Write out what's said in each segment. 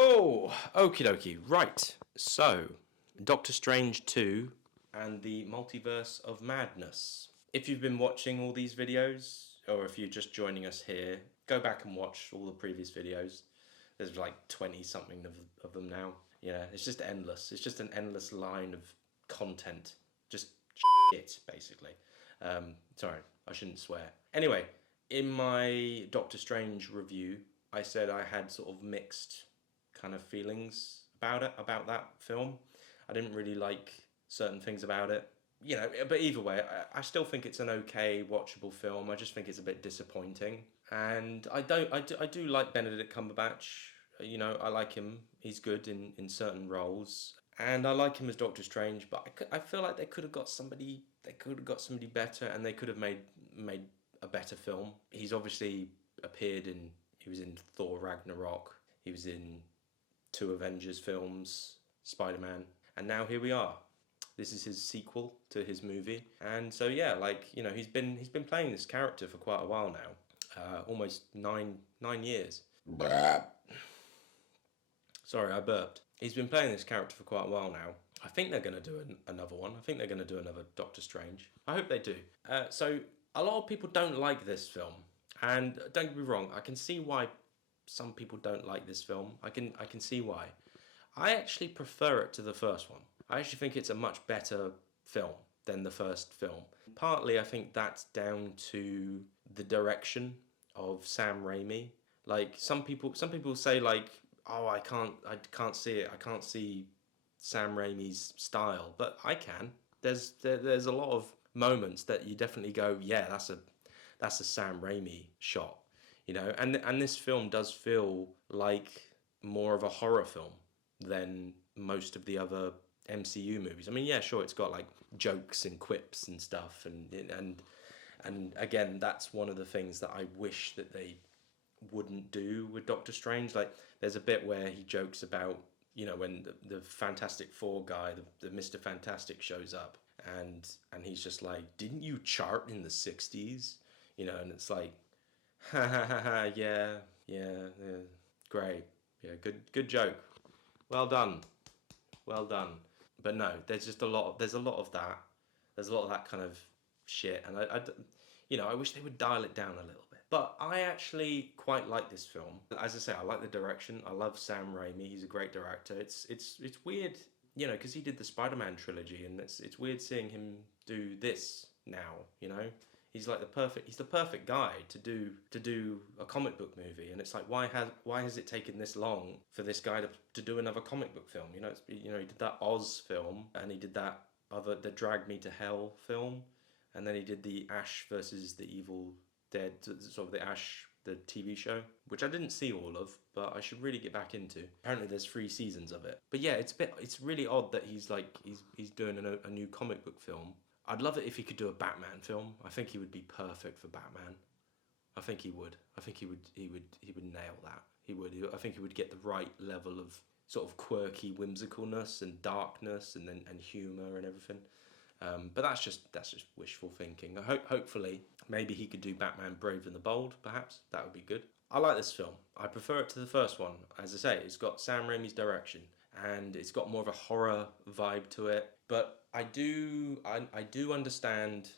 Oh, okie dokie. Right. So, Doctor Strange 2 and the Multiverse of Madness. If you've been watching all these videos, or if you're just joining us here, go back and watch all the previous videos. There's like 20 something of them now. Yeah, it's just endless. It's just an endless line of content. Just shit, basically. Sorry, I shouldn't swear. Anyway, in my Doctor Strange review, I said I had sort of mixed kind of feelings about that film. I didn't really like certain things about it. You know, but either way, I still think it's an okay watchable film. I just think it's a bit disappointing. And I do like Benedict Cumberbatch. You know, I like him. He's good in certain roles. And I like him as Doctor Strange, but I feel like they could have got somebody better, and they could have made a better film. He's obviously he was in Thor Ragnarok. He was in 2 Avengers films, Spider-Man, and now here we are. This is his sequel to his movie, and so yeah, like, you know, he's been playing this character for quite a while now, almost nine years. Sorry, I burped. He's been playing this character for quite a while now. I think they're going to do another one. I think they're going to do another Doctor Strange. I hope they do. So a lot of people don't like this film, and don't get me wrong, I can see why some people don't like this film. I can see why. I actually prefer it to the first one. I actually think it's a much better film than the first film. Partly, I think that's down to the direction of Sam Raimi. Like, some people say, like, oh, I can't see it. I can't see Sam Raimi's style, but I can. There's a lot of moments that you definitely go, yeah, that's a Sam Raimi shot, you know. And this film does feel like more of a horror film than most of the other MCU movies. I mean, yeah, sure, it's got like jokes and quips and stuff, and again, that's one of the things that I wish that they wouldn't do with Doctor Strange. Like, there's a bit where he jokes about, you know, when the Fantastic Four guy, the Mr. Fantastic, shows up, and he's just like, didn't you chart in the 60s? You know, and it's like, ha ha ha ha, yeah, great, yeah, good joke, well done, well done. But no, there's a lot of that. There's a lot of that kind of shit, and you know, I wish they would dial it down a little bit. But I actually quite like this film. As I say, I like the direction. I love Sam Raimi. He's a great director. It's weird, you know, because he did the Spider-Man trilogy, and it's weird seeing him do this now. You know, he's the perfect guy to do a comic book movie, and it's like, why has it taken this long for this guy to do another comic book film? You know, he did that Oz film, and he did the Drag Me to Hell film. And then he did the Ash versus the Evil Dead, sort of the TV show, which I didn't see all of, but I should really get back into. Apparently there's 3 seasons of it. But yeah, it's really odd that he's doing a new comic book film. I'd love it if he could do a Batman film. I think he would be perfect for Batman. I think he would. I think he would nail that. He would. I think he would get the right level of sort of quirky whimsicalness and darkness and humor and everything. But that's just wishful thinking. Hopefully, maybe he could do Batman Brave and the Bold, perhaps. That would be good. I like this film. I prefer it to the first one. As I say, it's got Sam Raimi's direction, and it's got more of a horror vibe to it. But I do understand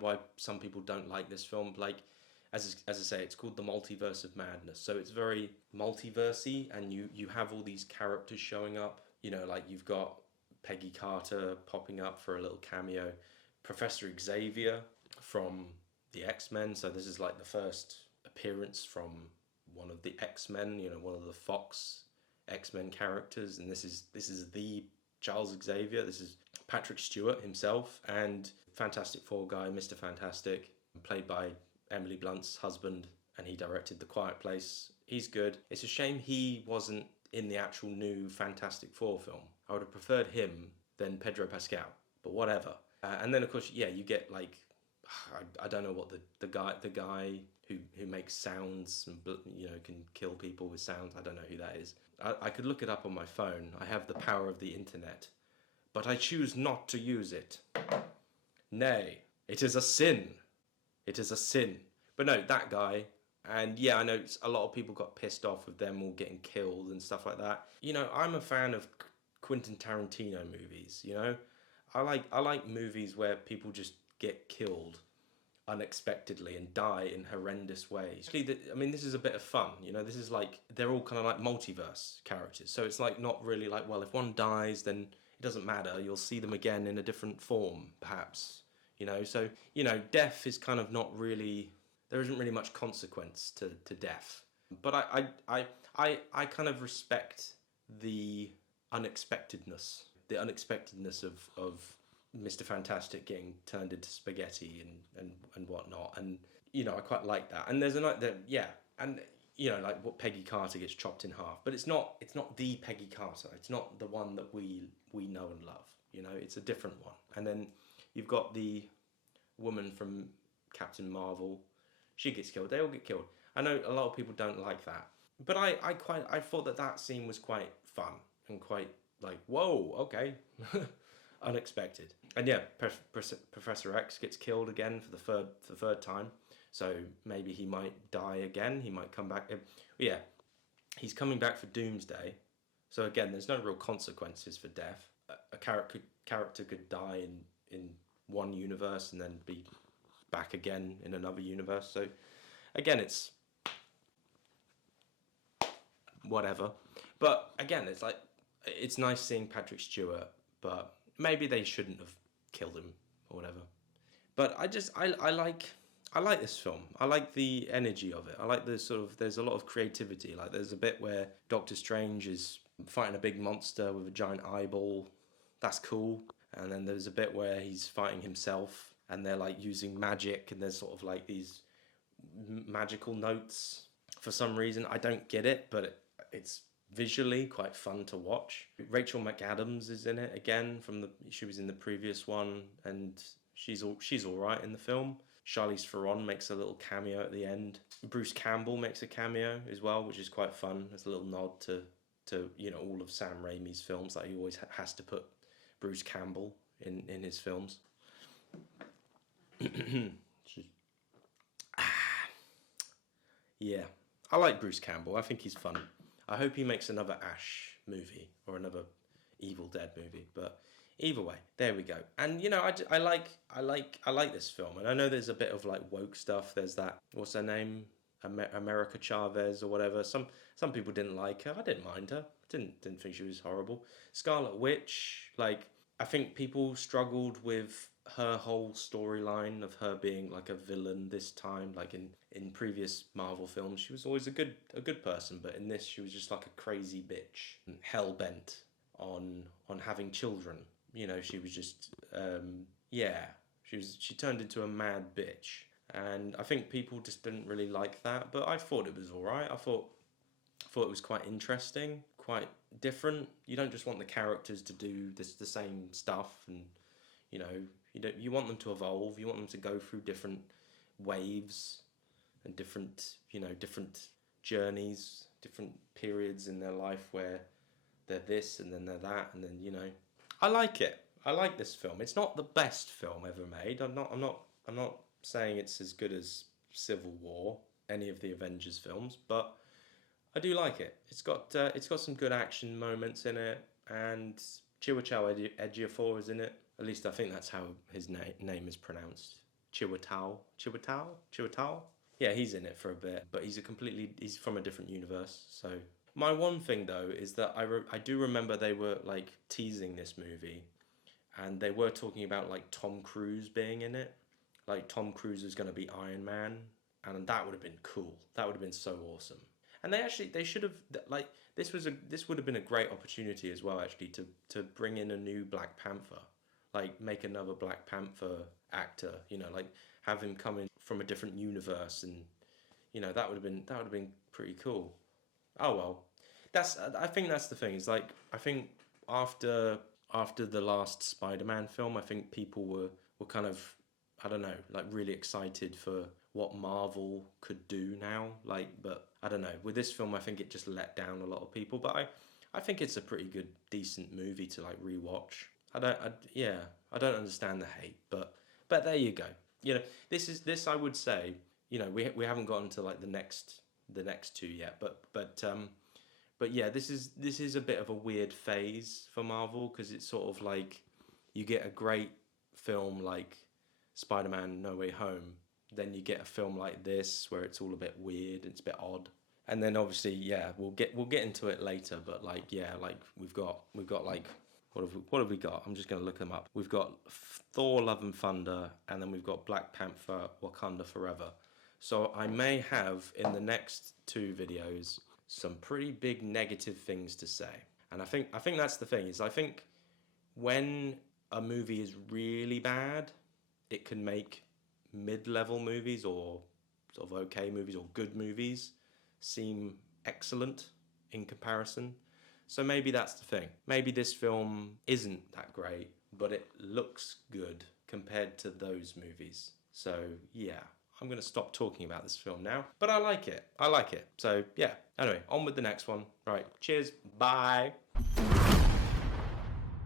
why some people don't like this film. Like, as I say, it's called the Multiverse of Madness. So it's very multiversey, and you have all these characters showing up. You know, like, you've got Peggy Carter popping up for a little cameo, Professor Xavier from the X-Men, so this is like the first appearance from one of the X-Men, you know, one of the Fox X-Men characters, and this is the Charles Xavier, this is Patrick Stewart himself, and Fantastic Four guy, Mr. Fantastic, played by Emily Blunt's husband, and he directed The Quiet Place. He's good. It's a shame he wasn't in the actual new Fantastic Four film. I would have preferred him than Pedro Pascal, but whatever. And then, of course, yeah, you get, like, I don't know what the guy who makes sounds and, you know, can kill people with sounds. I don't know who that is. I could look it up on my phone. I have the power of the internet, but I choose not to use it. Nay, it is a sin. It is a sin. But no, that guy, And yeah, I know a lot of people got pissed off with them all getting killed and stuff like that. You know, I'm a fan of Quentin Tarantino movies. You know, I like movies where people just get killed unexpectedly and die in horrendous ways. Actually, I mean, this is a bit of fun. You know, this is like they're all kind of like multiverse characters. So it's like not really like, well, if one dies, then it doesn't matter. You'll see them again in a different form, perhaps. You know, so you know, death is kind of not really. There isn't really much consequence to death. But I kind of respect the unexpectedness of Mr. Fantastic getting turned into spaghetti and whatnot, and you know I quite like that. And there's another yeah, and you know like what Peggy Carter gets chopped in half, but it's not the Peggy Carter. It's not the one that we know and love. You know, it's a different one. And then you've got the woman from Captain Marvel. She gets killed. They all get killed. I know a lot of people don't like that, but I thought that scene was quite fun and quite like whoa, okay, unexpected. And yeah, Professor X gets killed again for the third time. So maybe he might die again. He might come back. Yeah, he's coming back for Doomsday. So again, there's no real consequences for death. A character could die in one universe and then be back again in another universe. So again, it's whatever. But again, it's like it's nice seeing Patrick Stewart, but maybe they shouldn't have killed him or whatever. But I like this film. I like the energy of it. I like the sort of there's a lot of creativity. Like there's a bit where Doctor Strange is fighting a big monster with a giant eyeball. That's cool. And then there's a bit where he's fighting himself and they're like using magic and there's sort of like these magical notes for some reason. I don't get it, but it's visually quite fun to watch. Rachel McAdams is in it again she was in the previous one and she's all right in the film. Charlize Theron makes a little cameo at the end. Bruce Campbell makes a cameo as well, which is quite fun. There's a little nod to you know all of Sam Raimi's films that he always has to put Bruce Campbell in his films. Yeah, I like Bruce Campbell. I think he's fun. I hope he makes another Ash movie or another Evil Dead movie. But either way, there we go. And you know, I like this film, and I know there's a bit of like woke stuff. There's that what's her name, America Chavez or whatever. Some people didn't like her. I didn't mind her. Didn't think she was horrible. Scarlet Witch, like I think people struggled with her whole storyline of her being like a villain this time. Like in previous Marvel films, she was always a good person, but in this, she was just like a crazy bitch, hell bent on having children. You know, she was just yeah, she turned into a mad bitch, and I think people just didn't really like that. But I thought it was all right. I thought it was quite interesting, quite different. You don't just want the characters to do the same stuff, and you know, you want them to evolve. You want them to go through different waves and different journeys, different periods in their life where they're this and then they're that, and then you know, I like it. I like this film. It's not the best film ever made. I'm not saying it's as good as Civil War, any of the Avengers films, but I do like it. It's got some good action moments in it, and Chiwetel Ejiofor is in it. At least I think that's how his name is pronounced. Chiwetel. Yeah, he's in it for a bit, but he's from a different universe. So my one thing though is that I do remember they were like teasing this movie, and they were talking about like Tom Cruise being in it. Like Tom Cruise is going to be Iron Man, and that would have been cool. That would have been so awesome. And they should have like this would have been a great opportunity as well actually to bring in a new Black Panther, like make another Black Panther actor, you know, like have him come in from a different universe, and you know that would have been pretty cool. Oh well, I think that's the thing. Is like I think after the last Spider-Man film, I think people were kind of I don't know like really excited for what Marvel could do now. Like, but I don't know. With this film, I think it just let down a lot of people. But I think it's a pretty good, decent movie to like rewatch. I don't understand the hate, but there you go. You know, this I would say, you know, we haven't gotten to like the next two yet, but yeah, this is a bit of a weird phase for Marvel, because it's sort of like you get a great film like Spider-Man No Way Home, then you get a film like this where it's all a bit weird, it's a bit odd. And then obviously, yeah, we'll get into it later, but like yeah, like we've got like what have we got? I'm just going to look them up. We've got Thor Love and Thunder, and then we've got Black Panther Wakanda Forever. So I may have in the next two videos some pretty big negative things to say. And I think that's the thing, is I think when a movie is really bad, it can make mid-level movies or sort of okay movies or good movies seem excellent in comparison. So maybe that's the thing. Maybe this film isn't that great, but it looks good compared to those movies. So yeah, I'm going to stop talking about this film now, but I like it. So yeah, anyway, on with the next one. Right, cheers, bye.